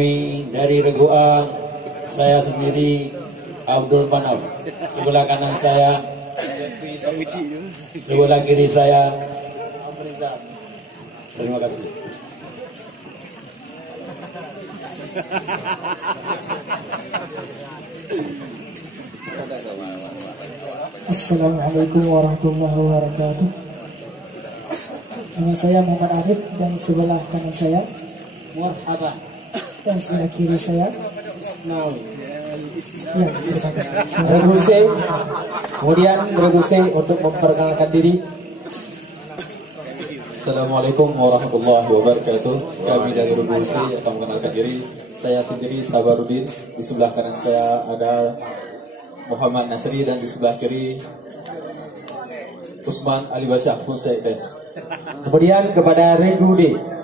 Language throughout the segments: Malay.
Kami dari Reguang, saya sendiri Abdul Panaf. Sebelah kanan saya, sebelah kiri saya, terima kasih. Assalamualaikum warahmatullahi wabarakatuh. Nama saya Muhammad Arif dan sebelah kanan saya Marhaba. dan sebelah kiri saya Ismail. ya, terima kasih. Reguse, kemudian Reguse untuk memperkenalkan diri. Assalamualaikum warahmatullahi wabarakatuh. Kami dari Reguse akan mengenalkan diri. Saya sendiri Sabarudin. Di sebelah kanan saya ada Muhammad Nasri dan di sebelah kiri Usman Ali Basyah Husain. Kemudian kepada Regude.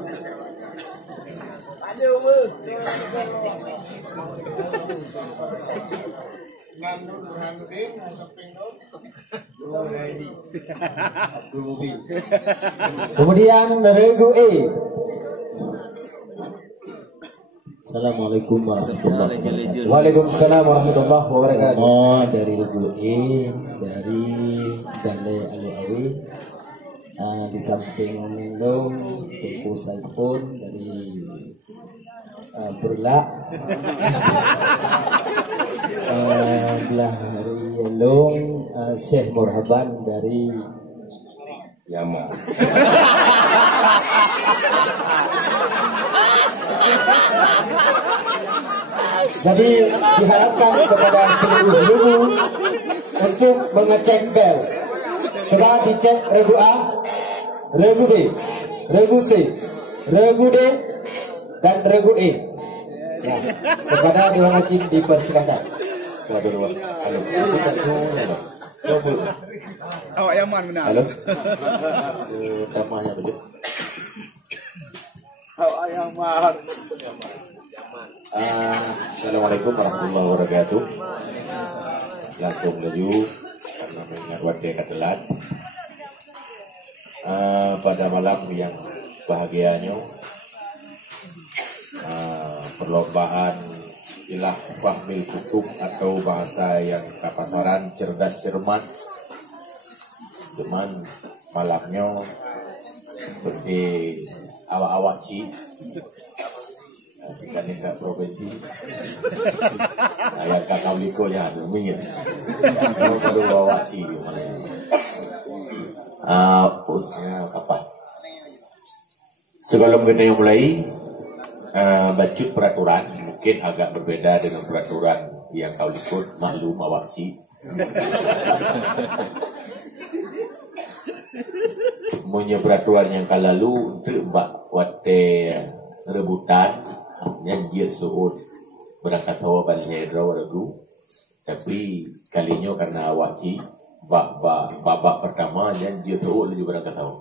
Kemudian Regu E. Assalamualaikum warahmatullahi wabarakatuh. Waalaikumsalam warahmatullahi wabarakatuh. Oh, dari Regu E, dari Balai Ali Awi. Di samping Long, Tengku Saifun dari Berlak. Belah hari Long, Syekh Murhaban dari Yaman. Jadi diharapkan kepada seluruh guru untuk mengecek bel. Coba dicek Regu A, Regu B, Regu C, Regu D, dan Regu E. Ya, kepada Dewan Hakim dipersilakan. Satu dua. Halo. Awak Yaman benar. Halo. Tamanya betul. Awak Yaman. Assalamualaikum warahmatullahi wabarakatuh. Langsung menuju karena mengingat waktu yang telat. Pada malam yang bahagianya, perlombaan istilah fahmil kutub atau bahasa yang kapasaran cerdas cermat. Cuman malamnya seperti awak-awak ci. Jika tidak provinsi, ayat kata liko ya, demi ya. Kalau baru bawa sih, kapan? Sebelum kita mulai, bacut peraturan mungkin agak berbeda dengan peraturan yang kau ikut maklum awak sih. Punya peraturan yang kau lalu untuk wate rebutan. Nyanyi suud berangkat sawa balik ragu, tapi kalinya karena awak ci babak pertama nyanyi suud lagi berangkat sawa.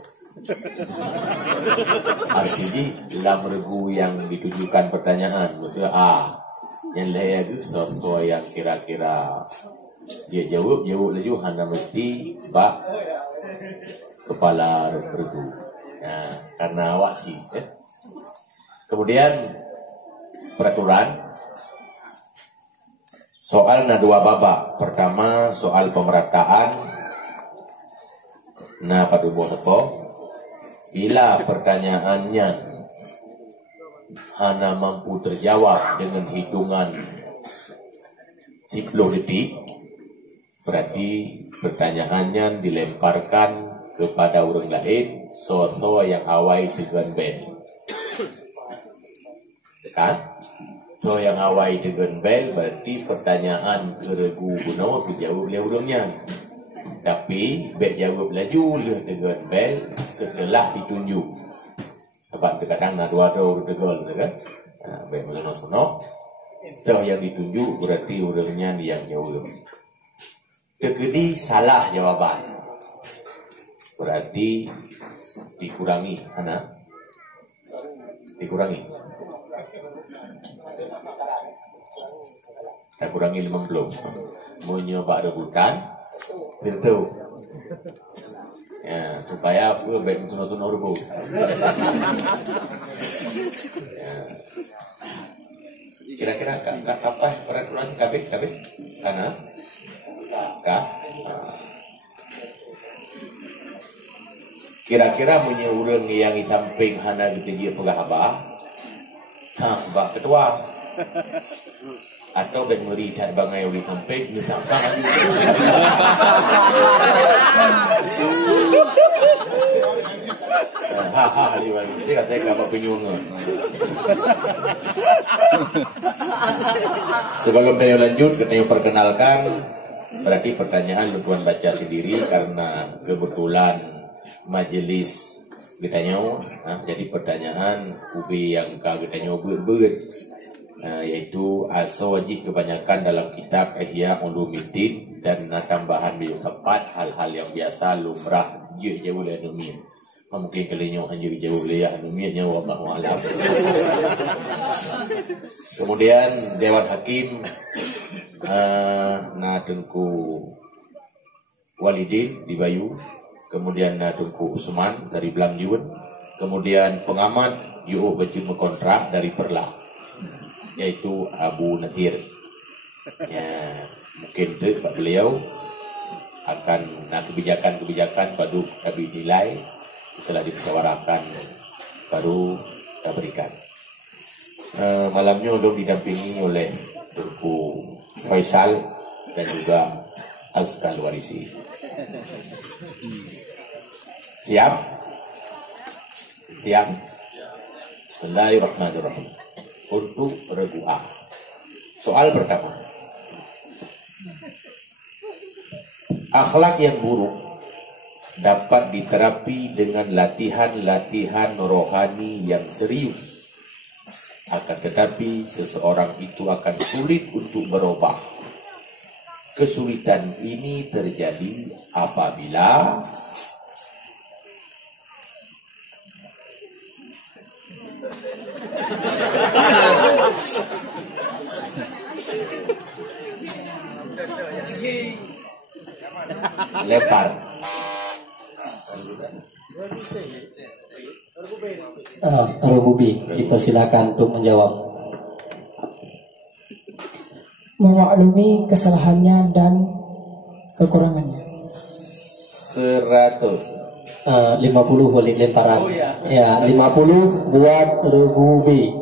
Artinya dalam regu yang ditujukan pertanyaan maksudnya yang lain itu sesuai yang kira-kira dia jawab lagi hanya mesti bak kepala regu. Nah, karena awak ci. Kemudian peraturan soal dua babak. Pertama soal pemerataan. Nah, pada apa? Bila pertanyaannya hanya mampu terjawab dengan hitungan 10 detik, berarti pertanyaannya dilemparkan kepada orang lain yang awai dengan bel. Kan? So yang awai dengan bel berarti pertanyaan ke regu guna dijawab oleh orangnya. Tapi bel jawab laju oleh dengan bel setelah ditunjuk. Sebab terkadang dua orang tegal kan. Bel melonok kuno. Setelah yang ditunjuk berarti orangnya yang jawab. Kekedi salah jawaban. Berarti dikurangi anak. Dikurangi. Saya kurangi 50. Mau nyoba rebutan tentu ya, supaya aku baik tunau-tunau rebut ya. Kira-kira apa peraturan KB karena kira-kira punya orang yang di samping hana gitu dia pegah abah tambah kedua atau beri dan bangai di samping di samping hahaha dia kata apa penyungun. Sebelum saya lanjut kita perkenalkan, berarti pertanyaan lu tuan baca sendiri karena kebetulan majelis kita nyawa, jadi pertanyaan ubi yang kita nyawa berat, yaitu aso wajib kebanyakan dalam kitab Ihya Ulumuddin dan tambahan beliau tepat hal-hal yang biasa lumrah jauh oleh dunia. Mungkin kalinya hanya jauh oleh dunia wallahu a'lam. Kemudian Dewan Hakim Tengku Walidin di Bayu, kemudian Tengku Usman dari Belangjun, kemudian pengamat Yu'u Bejun Kontrak dari Perla, yaitu Abu Nathir. Ya, mungkin Pak beliau akan kebijakan-kebijakan baru kami nilai setelah dimusyawarahkan baru kita berikan. Malamnya dong didampingi oleh Tengku Faisal dan juga Azkal Warisi. Siap? Siap? Bismillahirrahmanirrahim. Untuk regu A. Soal pertama. Akhlak yang buruk dapat diterapi dengan latihan-latihan rohani yang serius. Akan tetapi seseorang itu akan sulit untuk berubah. Kesulitan ini terjadi apabila lepar. Rububi, dipersilakan untuk menjawab. Memaklumi kesalahannya dan kekurangannya. 100. 50 boleh lemparan. Ya, 50 buat Rububi.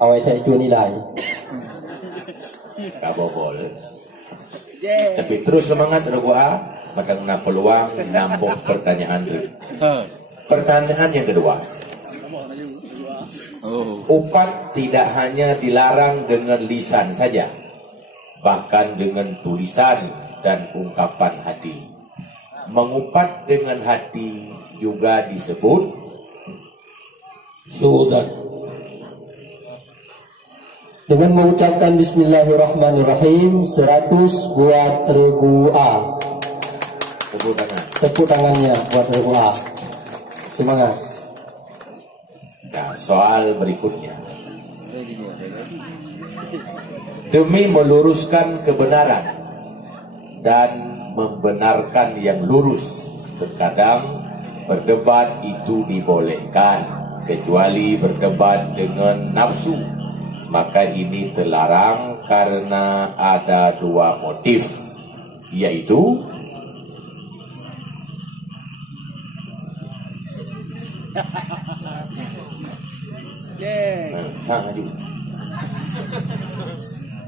Awal tak jual nilai. Kabobol. Tapi terus semangat Regu A, maka kena peluang nambah pertanyaan dulu. Pertanyaan yang kedua. Upat tidak hanya dilarang dengan lisan saja, bahkan dengan tulisan dan ungkapan hati. Mengupat dengan hati juga disebut suudzon. Dengan mengucapkan Bismillahirrahmanirrahim 100 buat Regu A. tepuk tangan. Tepuk tangannya buat Regu A. Semangat. Nah, soal berikutnya. Demi meluruskan kebenaran dan membenarkan yang lurus, terkadang berdebat itu dibolehkan, kecuali berdebat dengan nafsu. Maka ini terlarang karena ada dua motif, yaitu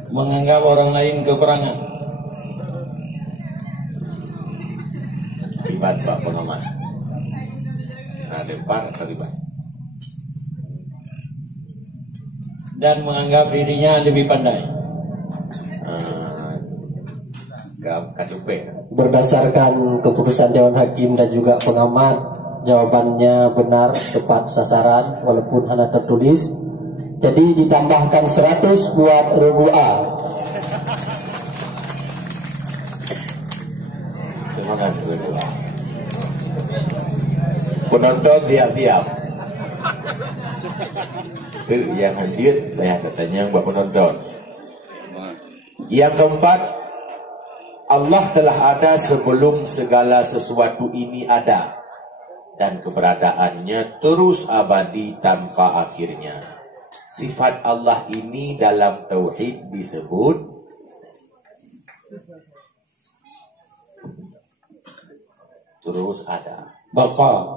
menganggap orang lain kekurangan. Ribat Pak Pengamat. Nah, lempar atau ribat? Dan menganggap dirinya lebih pandai. Berdasarkan keputusan Dewan Hakim dan juga pengamat, jawabannya benar, tepat sasaran walaupun hanya tertulis. Jadi ditambahkan 100 buat Regu A. Semangat Regu A. Penonton siap-siap. Itu yang hadir, saya katanya buat penonton. Yang keempat, Allah telah ada sebelum segala sesuatu ini ada, dan keberadaannya terus abadi tanpa akhirnya. sifat Allah ini dalam tauhid disebut terus ada. Baqa.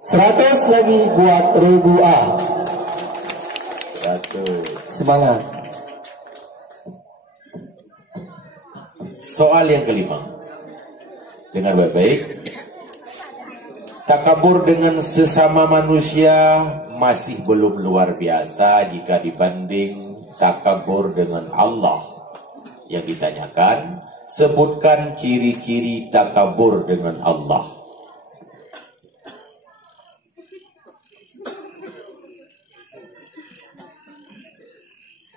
100 lagi buat regu A. 100. Semangat. Soal yang kelima. Dengar baik-baik. Takabur dengan sesama manusia masih belum luar biasa jika dibanding takabur dengan Allah. Yang ditanyakan, sebutkan ciri-ciri takabur dengan Allah.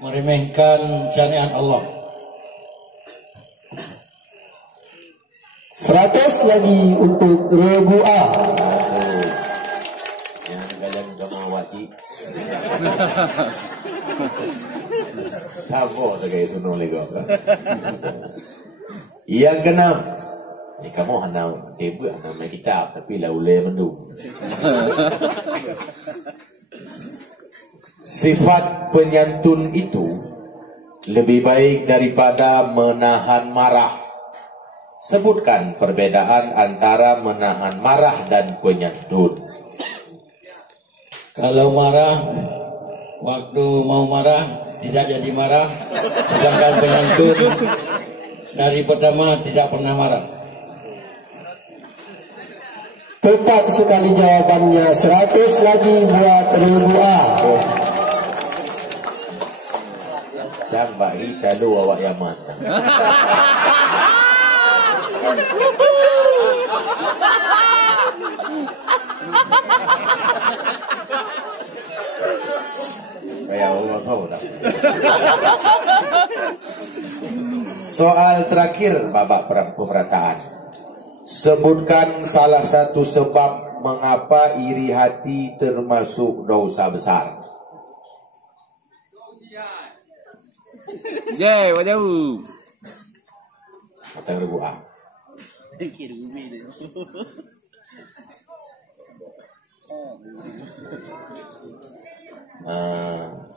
Meremehkan syariat Allah. 100 lagi untuk regu A. Yang kalian kamu wajib. Tabo sebagai itu nolih apa? Yang keenam. Ni kamu hanya tebuk nama kitab tapi laulai mendung. Sifat penyantun itu lebih baik daripada menahan marah. Sebutkan perbedaan antara menahan marah dan penyantun. Kalau marah, waktu mau marah tidak jadi marah, sedangkan penyantun dari pertama tidak pernah marah. Tepat sekali jawabannya. 100 lagi buat regu A. Jangan bagi lalu awak Yaman. Kayak Allah tahu tak? Soal terakhir babak pemerataan. Sebutkan salah satu sebab mengapa iri hati termasuk dosa besar. Jai, wajau. Matang regu A.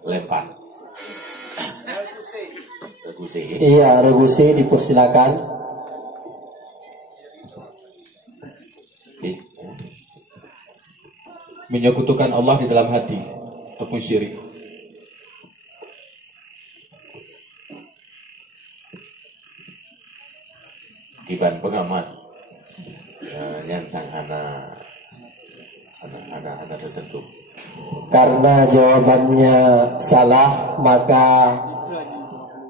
Lempar. Regu C. Iya, regu C dipersilakan. Menyekutukan Allah di dalam hati ataupun syirik. Kiban pengamat nyantang anak tersentuh. Karena jawabannya salah, maka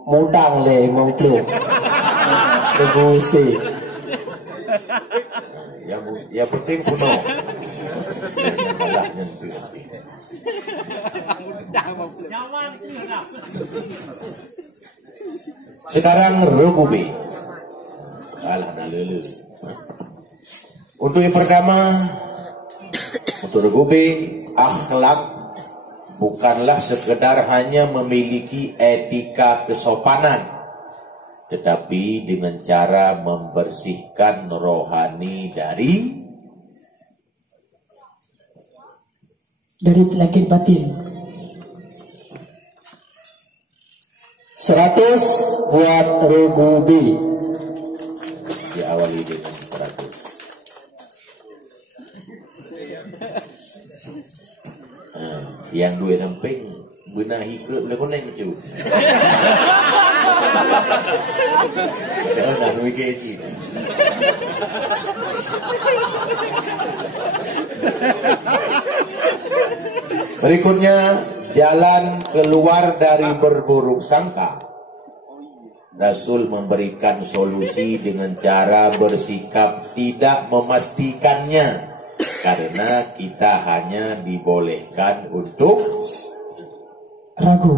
mutang le mongklu. Regu C. Yang penting kuno. Sekarang regu B. Alah nak lele. Untuk yang pertama, untuk regu B, akhlak bukanlah sekedar hanya memiliki etika kesopanan, tetapi dengan cara membersihkan rohani dari penyakit batin. 100 buat regu B. Diawali dengan 100. Yang duit samping benahi ke boleh konek macam. Dah duit gaji. Berikutnya, jalan keluar dari berburuk sangka. Rasul memberikan solusi dengan cara bersikap tidak memastikannya, karena kita hanya dibolehkan untuk Ragu.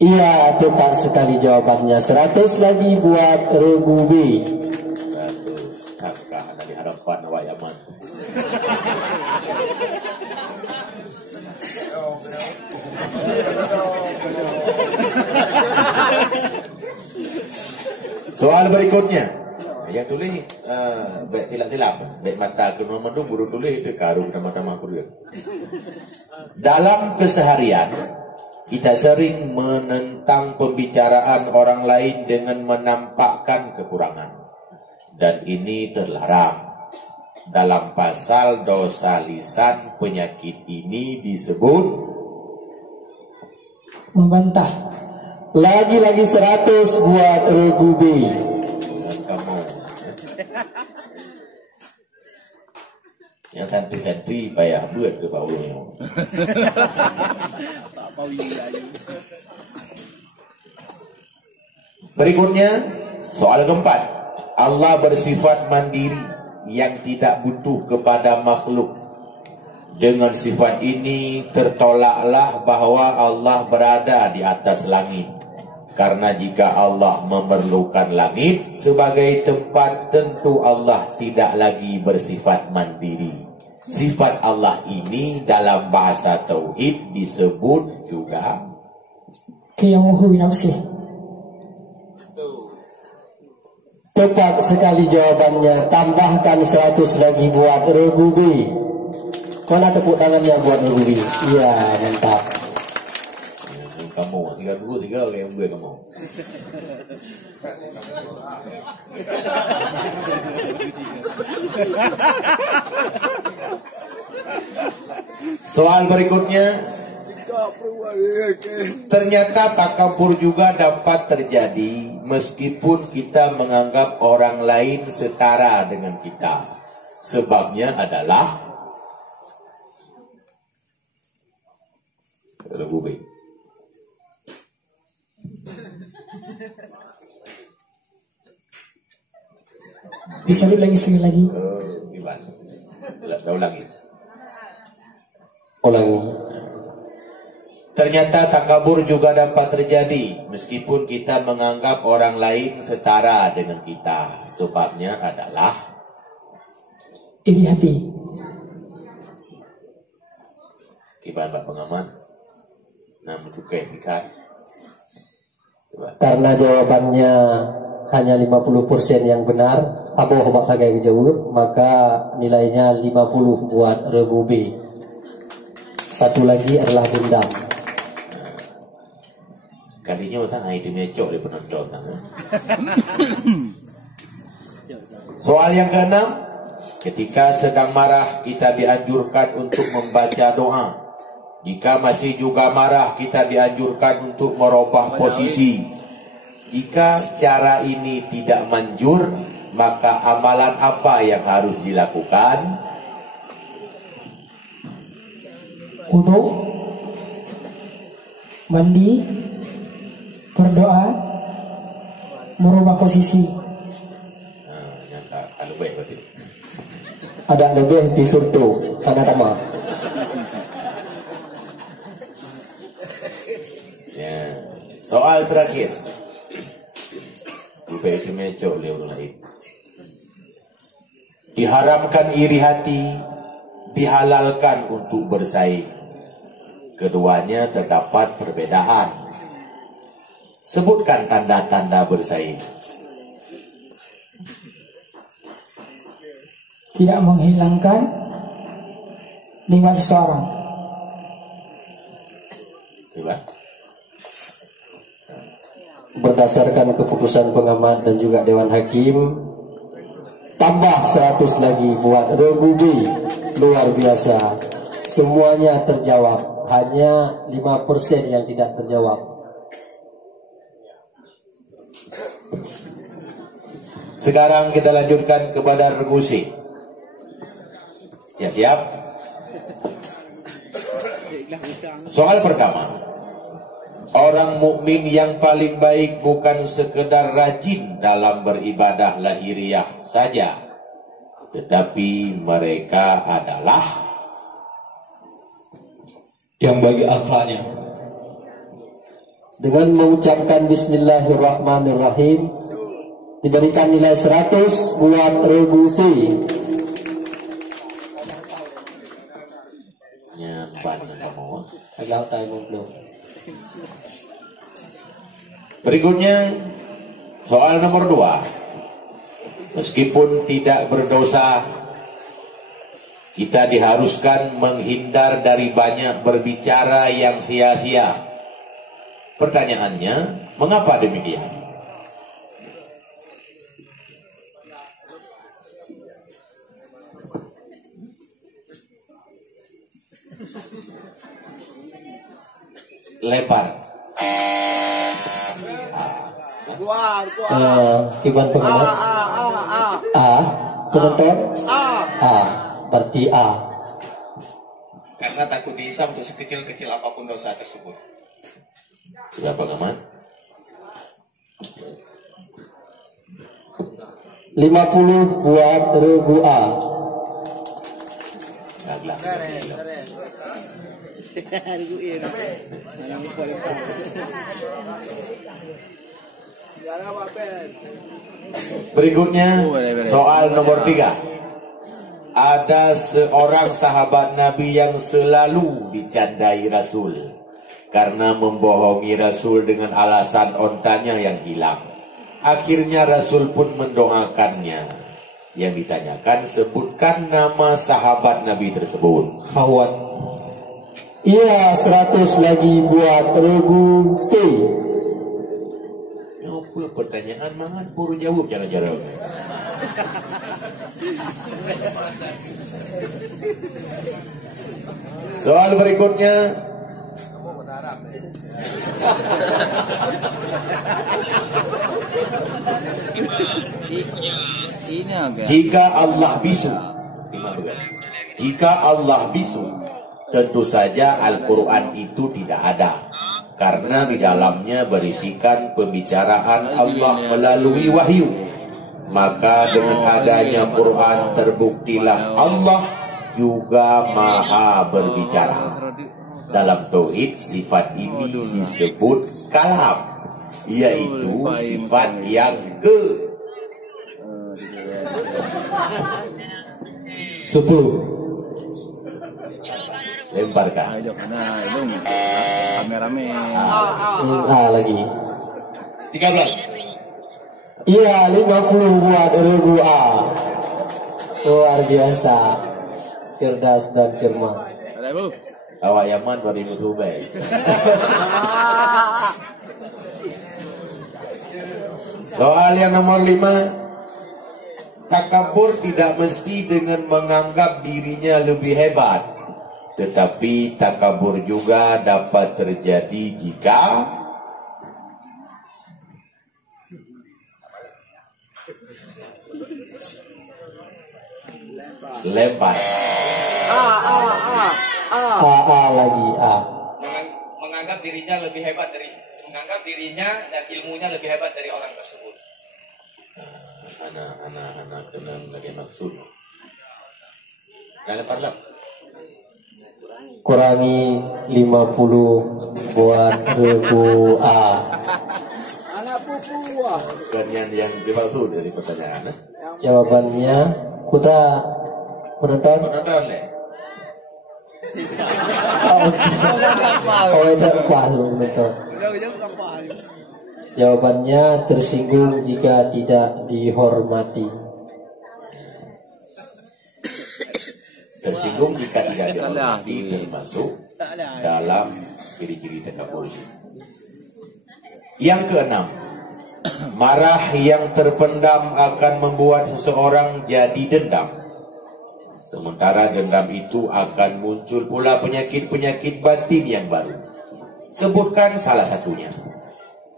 Iya, tepat sekali jawabannya. 100 lagi buat regu B. 100. Tangkah dari harapan awak Yaman. Soal berikutnya, yang tulis baik silap-silap, baik mata ke nomor tu buruk tulis itu karung sama-sama kurang. Dalam keseharian kita sering menentang pembicaraan orang lain dengan menampakkan kekurangan, dan ini terlarang. Dalam pasal dosa lisan penyakit ini disebut membantah. Lagi-lagi 100 buat Regu B. Kamu yang santri-santri payah buat ke bawahnya. Berikutnya soal keempat. Allah bersifat mandiri yang tidak butuh kepada makhluk. Dengan sifat ini tertolaklah bahwa Allah berada di atas langit. Karena jika Allah memerlukan langit sebagai tempat, tentu Allah tidak lagi bersifat mandiri. Sifat Allah ini dalam bahasa tauhid disebut juga Qiyamuhu binafsih. Tepat sekali jawabannya. Tambahkan 100 lagi buat Regu B. Mana tepuk tangannya buat Regu B? Iya, mantap. Kamu 3 yang gue kamu. Soal berikutnya. Ternyata takabur juga dapat terjadi meskipun kita menganggap orang lain setara dengan kita. Sebabnya adalah Regu B. Bisa lagi sekali lagi. Gimana? Ulangi. Ulangi. Ternyata takabur juga dapat terjadi meskipun kita menganggap orang lain setara dengan kita. Sebabnya adalah Iri hati. Gimana Pak Pengamat? Nah, mencukai sikat. Karena jawabannya hanya 50% yang benar, aboh bak sagai jawab, maka nilainya 50 buat Regu B. Satu lagi adalah bundang. Kalinya utang itu mecok di penonton. Soal yang keenam, ketika sedang marah kita dianjurkan untuk membaca doa. Jika masih juga marah kita dianjurkan untuk merubah posisi. Jika cara ini tidak manjur, maka amalan apa yang harus dilakukan? Wudu, mandi, berdoa, merubah posisi. Kalau baik berarti. Ada lebih di surtu, tanda tama. Ya. Soal terakhir. Lupa itu meco oleh orang lain. Diharamkan iri hati, dihalalkan untuk bersaing. Keduanya terdapat perbedaan. Sebutkan tanda-tanda bersaing. Tidak menghilangkan nikmat seseorang. Coba. Berdasarkan keputusan pengamat dan juga Dewan Hakim, tambah 100 lagi buat Regu B. Luar biasa. Semuanya terjawab. Hanya 5% yang tidak terjawab. Sekarang kita lanjutkan kepada Regu C. Siap-siap. Soal pertama. Orang mukmin yang paling baik bukan sekedar rajin dalam beribadah lahiriah saja, tetapi mereka adalah yang bagi akhlaknya. Dengan mengucapkan Bismillahirrahmanirrahim, diberikan nilai 100 buat Regu C. Berikutnya soal nomor 2. Meskipun tidak berdosa, kita diharuskan menghindar dari banyak berbicara yang sia-sia. Pertanyaannya, mengapa demikian? Lempar. Iwan pengamat. A. Penonton. A. Berarti A. Karena takut dihisap untuk sekecil-kecil apapun dosa tersebut. Sudah pengamat? 50 buat regu A. Agak. Berikutnya soal nomor 3. Ada seorang sahabat Nabi yang selalu dicandai Rasul karena membohongi Rasul dengan alasan ontanya yang hilang. Akhirnya Rasul pun mendoakannya. Yang ditanyakan, sebutkan nama sahabat Nabi tersebut. Khawat. Iya, 100 lagi buat regu C. Apa pertanyaan mangan puru jawab cara-cara. Soal berikutnya. Jika Allah bisu, jika Allah bisu, tentu saja Al-Quran itu tidak ada, karena di dalamnya berisikan pembicaraan Allah melalui wahyu. Maka dengan adanya Quran terbuktilah Allah juga maha berbicara. Dalam tauhid sifat ini disebut kalam, yaitu sifat yang ke 10. Lemparkan. A lagi. 13. Iya, 50 buat regu A. Luar biasa. Cerdas dan cermat. Awak Yaman baru Nusubai. Soal yang nomor 5. Takabur tidak mesti dengan menganggap dirinya lebih hebat, tetapi takabur juga dapat terjadi jika lempar. A lagi A. Menganggap dirinya lebih hebat dari, menganggap dirinya dan ilmunya lebih hebat dari orang tersebut. Anak dengan lagi maksud. Nah, lempar. Kurangi 50 buat regu A. Anak pupu. Bukan yang dimaksud dari pertanyaan. Jawabannya kuda penonton. Penonton le. Oh, tidak pas penonton. Jawabannya tersinggung jika tidak dihormati. Tersinggung jika tidak dihormati termasuk dalam ciri-ciri takabur. Yang keenam, marah yang terpendam akan membuat seseorang jadi dendam. Sementara dendam itu akan muncul pula penyakit-penyakit batin yang baru. Sebutkan salah satunya.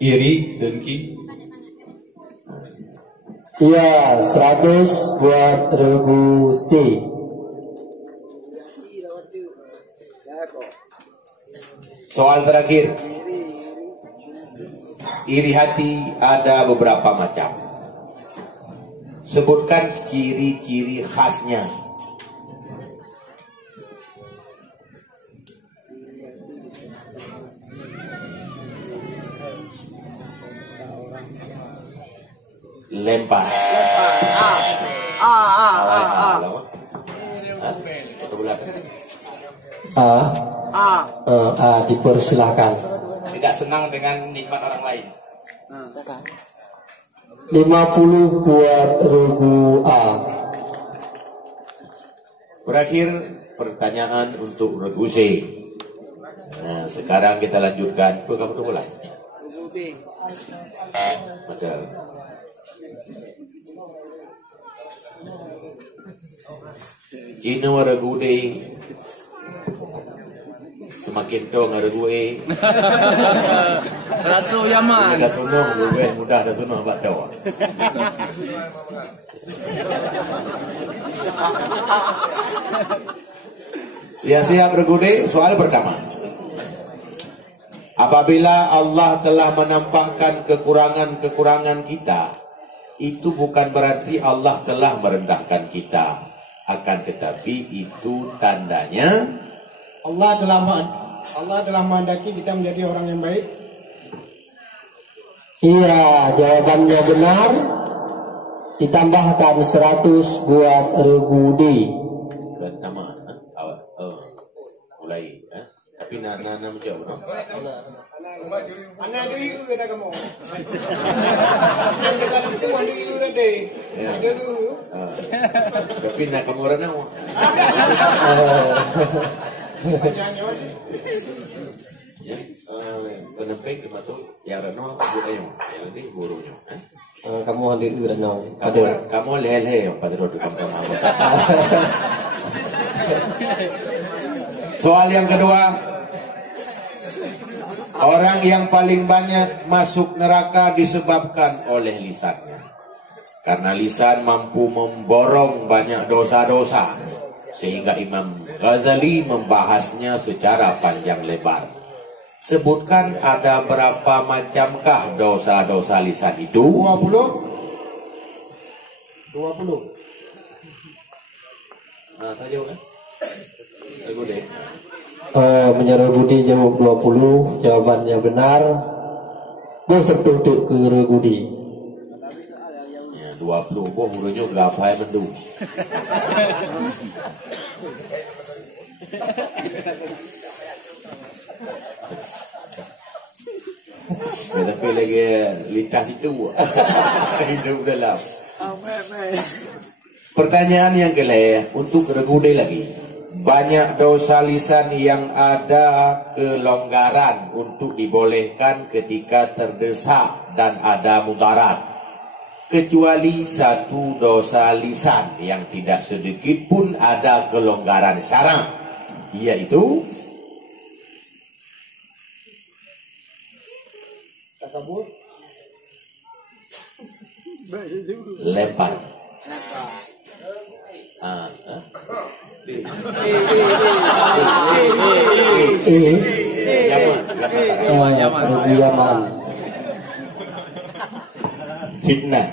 Iri, dengki. Iya, 100 buat regu C. Soal terakhir. Iri hati ada beberapa macam. Sebutkan ciri-ciri khasnya. Lempar. Dipersilahkan. Tidak senang dengan nikmat orang lain. 50 buat regu A. Berakhir pertanyaan untuk regu C. Nah, sekarang kita lanjutkan ke kamu bola. Betul. Cina regu D. Semakin dong regu E. Ratu Yaman. Dah tunung, mudah dah tunung buat doa. Siap-siap regu D. Soal pertama. Apabila Allah telah menampakkan kekurangan-kekurangan kita, itu bukan berarti Allah telah merendahkan kita. Akan tetapi itu tandanya Allah telah menghendaki kita menjadi orang yang baik. Iya, jawabannya benar. Ditambahkan 100 buat regu D. pertama. Mulai. Tapi nak menjawab. Anak dulu kena kamu. Jangan aku anu dulu nanti. Dulu. Tapi nak kamu orang nak. Ya, penempel ke mata yang renau budaya, yang ini burunya. Kamu ada renau. Kamu leleh pada roda kamu. Soal yang kedua, orang yang paling banyak masuk neraka disebabkan oleh lisannya. Karena lisan mampu memborong banyak dosa-dosa, sehingga Imam Ghazali membahasnya secara panjang lebar. Sebutkan ada berapa macamkah dosa-dosa lisan itu? 20. Nah, tahu kan? Tahu deh. Menyerah Budi jawab 20. Jawabannya benar. Bertertutup ke Budi. Ya, 20. Kok hurufnya berapa yang mendu? Tapi lagi lintas itu hidup dalam. Pertanyaan yang kelima untuk Regudai lagi. Banyak dosa lisan yang ada kelonggaran untuk dibolehkan ketika terdesak dan ada mudarat. Kecuali satu dosa lisan yang tidak sedikit pun ada kelonggaran syarak, yaitu Takabur. lempar. Yaman. Fitnah.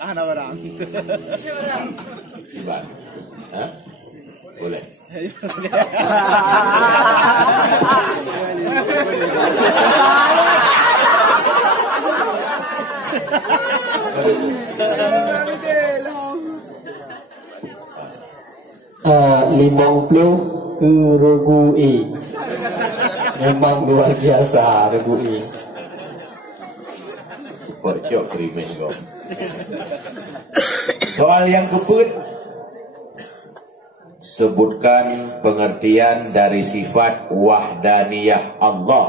Anak orang. Boleh. Limang puluh ke regu E. Memang luar biasa regu E. Percok krimen kau. Soal yang keempat, sebutkan pengertian dari sifat wahdaniyah Allah.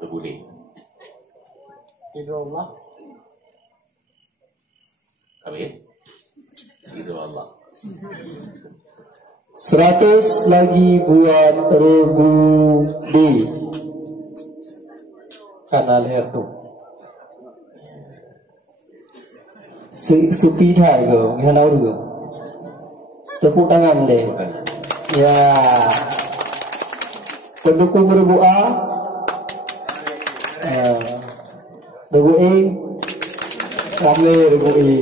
Sebutin. Hidrollah. Amin. Ridho Allah. 100 lagi buat regu D. Kanal hertu. Sepidai ke? Gimana dulu? Tepuk tangan deh. Ya. Pendukung regu A. Regu E. Ramai regu E.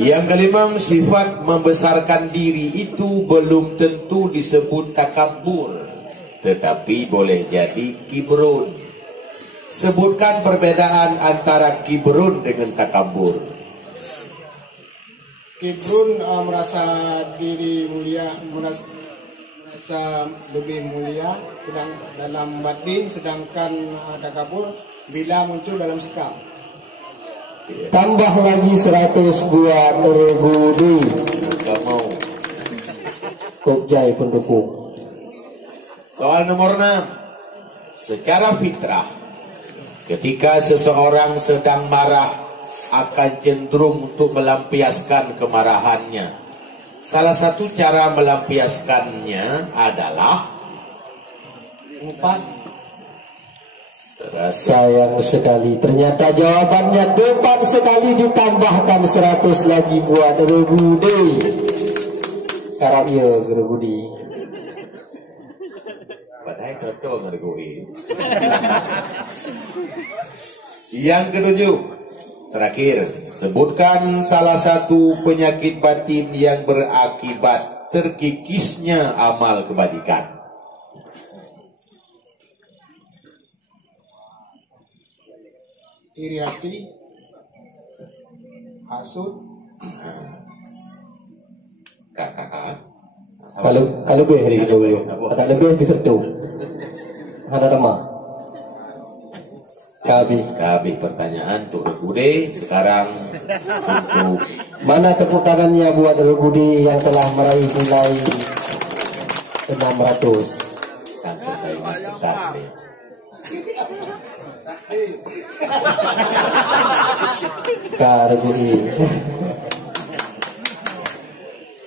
Yang kelima, sifat membesarkan diri itu belum tentu disebut takabur. tetapi boleh jadi kibrun. Sebutkan perbedaan antara kibrun dengan takabur. Kibrun merasa diri mulia, merasa lebih mulia sedang dalam batin, sedangkan takabur bila muncul dalam sikap. Tambah lagi 100 buat Regu D. Gak mau. Kopjai pendukung. Soal nomor 6. Secara fitrah, ketika seseorang sedang marah akan cenderung untuk melampiaskan kemarahannya. Salah satu cara melampiaskannya adalah Empat. Sayang sekali, ternyata jawabannya tepat sekali, ditambahkan 100 lagi buat Regu D. Karap ya Regu D. padahal cocok Regu D. Yang ketujuh, terakhir, sebutkan salah satu penyakit batin yang berakibat terkikisnya amal kebajikan. Iri hati, hasut, Kakak. Kalau lebih hari kita dulu, ada lebih disertu. Ada tema. Kabi pertanyaan untuk Regu D. Sekarang untuk Mana tepuk tangannya buat Regu D yang telah meraih nilai 600. sampai saya masukkan deh. Regu D.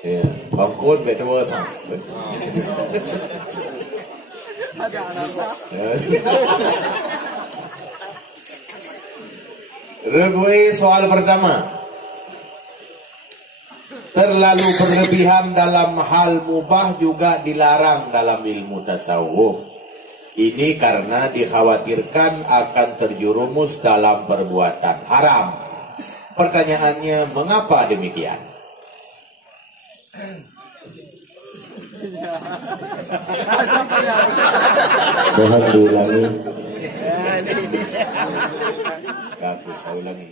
Ya, bangkun betul tak. Regu E, soal pertama. Terlalu berlebihan dalam hal mubah juga dilarang dalam ilmu tasawuf. Ini karena dikhawatirkan akan terjerumus dalam perbuatan haram. Pertanyaannya, mengapa demikian? Mohon diulangi. Aku ulangi.